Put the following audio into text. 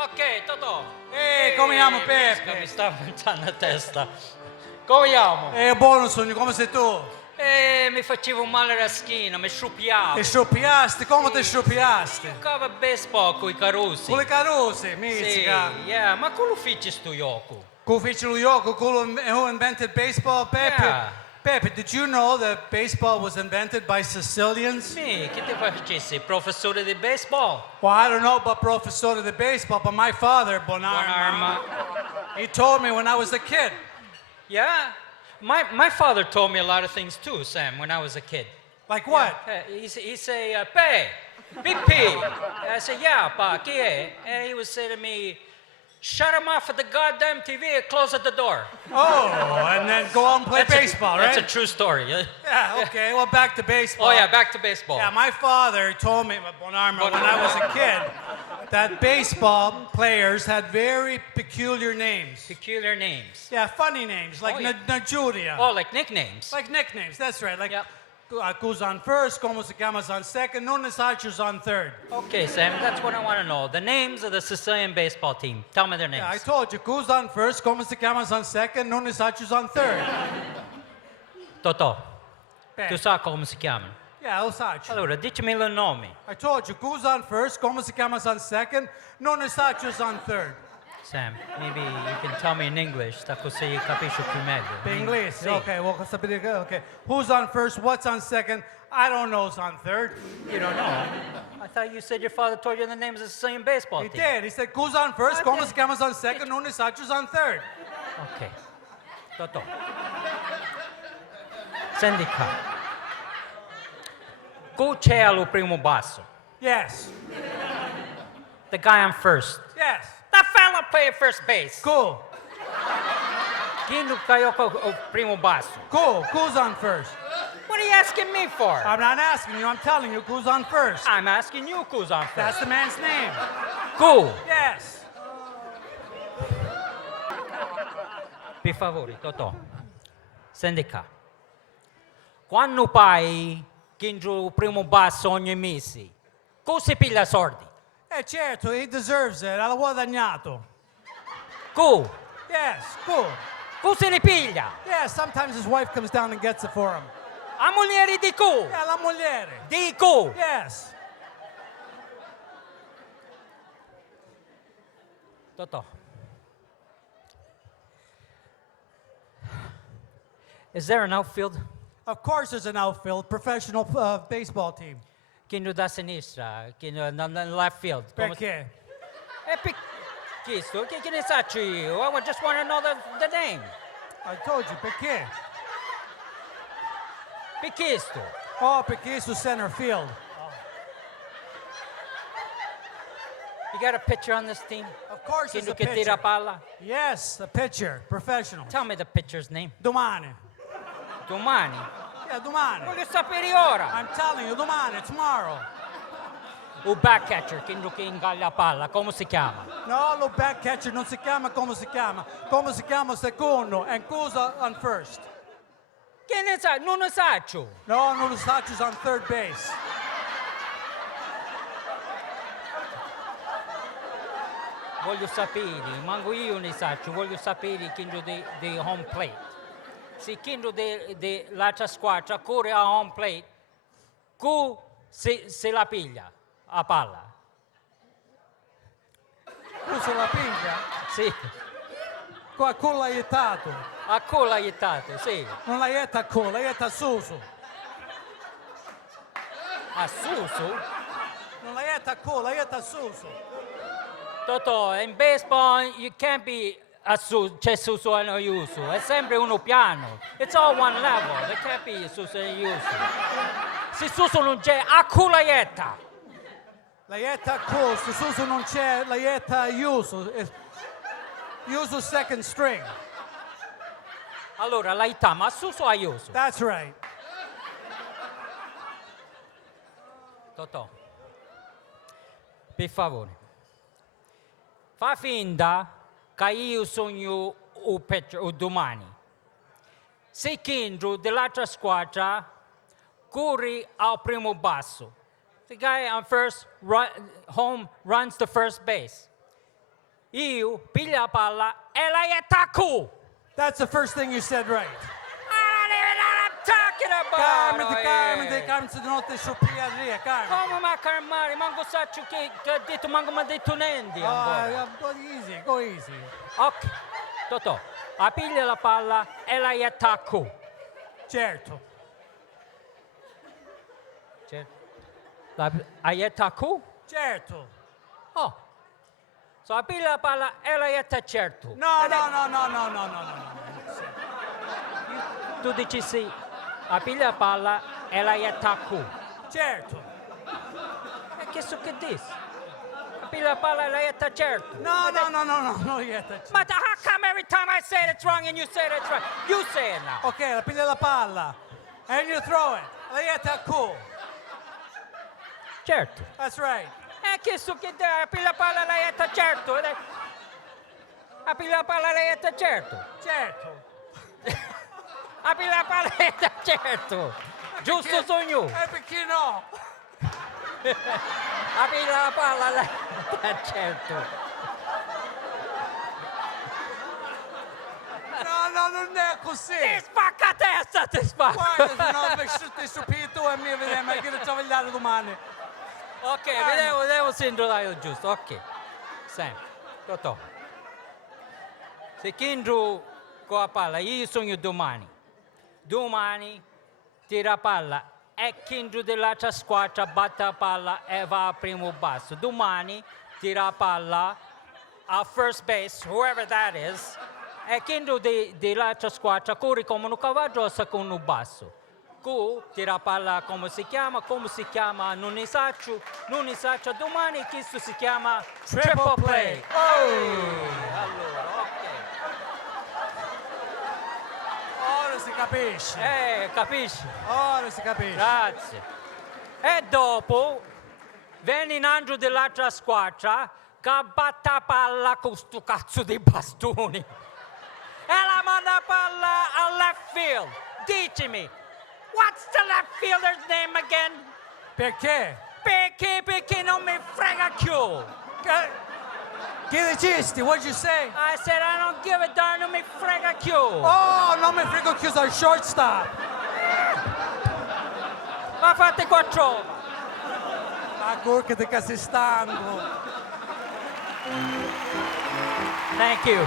Ok, Totò. Come andiamo, Pesca, Peppe? mi sta pensando a testa. Come andiamo? Buono sogno, come sei tu? Mi facevo male la schiena, mi sciuppiavo. Ti scioppiasti? Come ti scioppiasti? Giocavo a baseball con i carosi. Con le carose, Sì, mizzica. yeah, ma come lo feci sto gioco? Who featured New York, who invented baseball? Pepe. Yeah. Pepe, did you know that baseball was invented by Sicilians? Sì, che ti facessi? Professore di baseball? Well, I don't know about professore di baseball, but my father, Bonarma, Bonarma. he told me when I was a kid. Yeah. My father told me a lot of things too, Sam, when I was a kid. Like what? He say, Pe, Pippi. I say, yeah, pa, chi è? And he would say to me, shut him off at the goddamn TV and close at the door. Oh, and then go out and play baseball, right? That's a true story. Yeah, okay. Well, back to baseball. Oh, yeah, back to baseball. Yeah, my father told me, Bonarma, when I was a kid, that baseball players had very peculiar names. Peculiar names. Yeah, funny names, like Oh, yeah. Najuria. Oh, like nicknames. Like nicknames, that's right. Like, Yep. who's on first, como se llamas on second, Nunes on third. Okay, Sam, that's what I want to know. The names of the Sicilian baseball team. Tell me their names. Yeah, I told you, who's on first, como se llamas on second, Nunes on third. Totò, Beh, tu sai come si chiamano? yeah, lo sai. Allora, dicimi i nomi. I told you, who's on first, como se llamas on second, Nunes on third. Sam, maybe you can tell me in English, sta così capisco più meglio. In English, Sì. okay, well, okay. Who's on first, what's on second? I don't know who's on third. You don't know? I thought you said your father told you the names of the Sicilian baseball He team. did. He said, who's on first, I como did. se llamas on second, Nunes on third. Ok. Totò. Senti qua. Go c'è al primo basso. Yes, The guy on first. yes, That fella playing first base. cool, Chi non caiocco al primo basso? cool. Who's on first? What are you asking me for? I'm not asking you, I'm telling you, who's on first? I'm asking you who's on That's first. the man's name. Go. Yes. Per favore, Totò. Senti qua. Quando fai che il primo basso ogni mese, cosa piglia soldi? Certo, he deserves it. L'ha guadagnato. Go. Yes, cool. Cosa ne piglia? Yeah, sometimes his wife comes down and gets it for him. A moglie di go. Yeah, la mogliere. Di go. Yes. Totò. Is there an outfield? Of course there's an outfield, professional baseball team. Chi non da sinistra, chi non nel left field. Perché? Chi sto? Che ne saccio io? I just want to know the name. I told you, perché? Perché sto? Oh, perché su center field. You got a pitcher on this team? Of course Chi there's a che pitcher. tira palla? Yes, a pitcher, professional. Tell me the pitcher's name. Domani. Domani. Yeah, domani. Voglio sapere ora. I'm telling you, domani, tomorrow. O back catcher, che ingaglia palla, come si chiama? No, lo back catcher non si chiama come si chiama. Come si chiama secondo and cosa on first. Che ne sa? Non ne saccio. No, no, the Sachi's on third base. Voglio sapere, manco io ne saccio, voglio sapere chi di home plate. Se chi di l'altra squadra corre a home plate, chi se la piglia a palla? Tu se la piglia? Sì, Qualcuno l'ha aiutato. a chi l'ha aiutato, sì. Non l'ha aiutato a culo, l'ha aiutato a Suso. A Susu? Non l'ha aiutato a culo, l'ha aiutato a Suso. Totò, in baseball you can't be c'è Susu e Yusu, è sempre uno piano. It's all one level, there can't be Susu e Yusu. Se Susu non c'è, a chi l'ha aiuta? L'ha aiutato a culo, se Suso non c'è, l'ha aiutato a Yuso. Yuso second string. Allora, l'aiutiamo a Susu o a Yusu? That's right. Totò, per favore, fa finta che io sogno o pitcher o domani. Se Kendro dell'altra squadra corre al primo basso. The guy on first home runs to first base. io piglia la palla e la attacco. That's the first thing you said right. I don't even know what I'm talking about. Calmati, non ti scioppiare, calma. Come mi calmare? Manco saccio che ha detto, manco mi ha detto niente ancora. Go easy. Ok, Totò, a piglia la palla e la attacco. Certo. La attacco? Certo. Oh, so a piglia la palla e la attacco, certo. No. Tu dici sì, a piglia la palla e la attacco. Certo. E che so che dici? A piglia la palla e la attacco, certo. No, yet. But how come every time I say it's wrong and you say it's right? You say it now. Ok, la piglia la palla. And you throw it. La attacco. Certo. That's right. E che so che a piglia la palla e la attacco, certo. A piglia la palla e la attacco, certo. Certo. A piglia la palla e la attacco, certo. Giusto sogno. Perché no? A piglia la palla e la attacco, certo. No, non è così. Ti spacca testa, ti spacca. Guarda, no, ti stupi tu e mi vediamo, ma che ne ci vogliamo domani. Ok, vedevo se introdaio giusto, ok. Senti, Totò. Se Kindru con la palla, io sogno domani. Domani tira la palla e Kindru dell'altra squadra batte la palla e va al primo basso. Domani tira la palla a first base, whoever that is, e Kindru dell'altra squadra corre come un cavallo al secondo basso. Cu tira la palla come si chiama, non ne saccio, domani questo si chiama triple play. Allora, ok. Ora si capisce. Capisci? Ora si capisce. Grazie. E dopo viene in angelo dell'altra squadra che batte la palla con sto cazzo di bastoni. E la manda la palla al left field. Ditemi, what's the left fielder's name again? Perché? Perché non mi frega più. Che dicisti? What'd you say? I said I don't give a darn, non mi frega più. Oh, non mi frego chiuso al shortstop. Ma fate 4. Ma curca di che sei stanco. Thank you.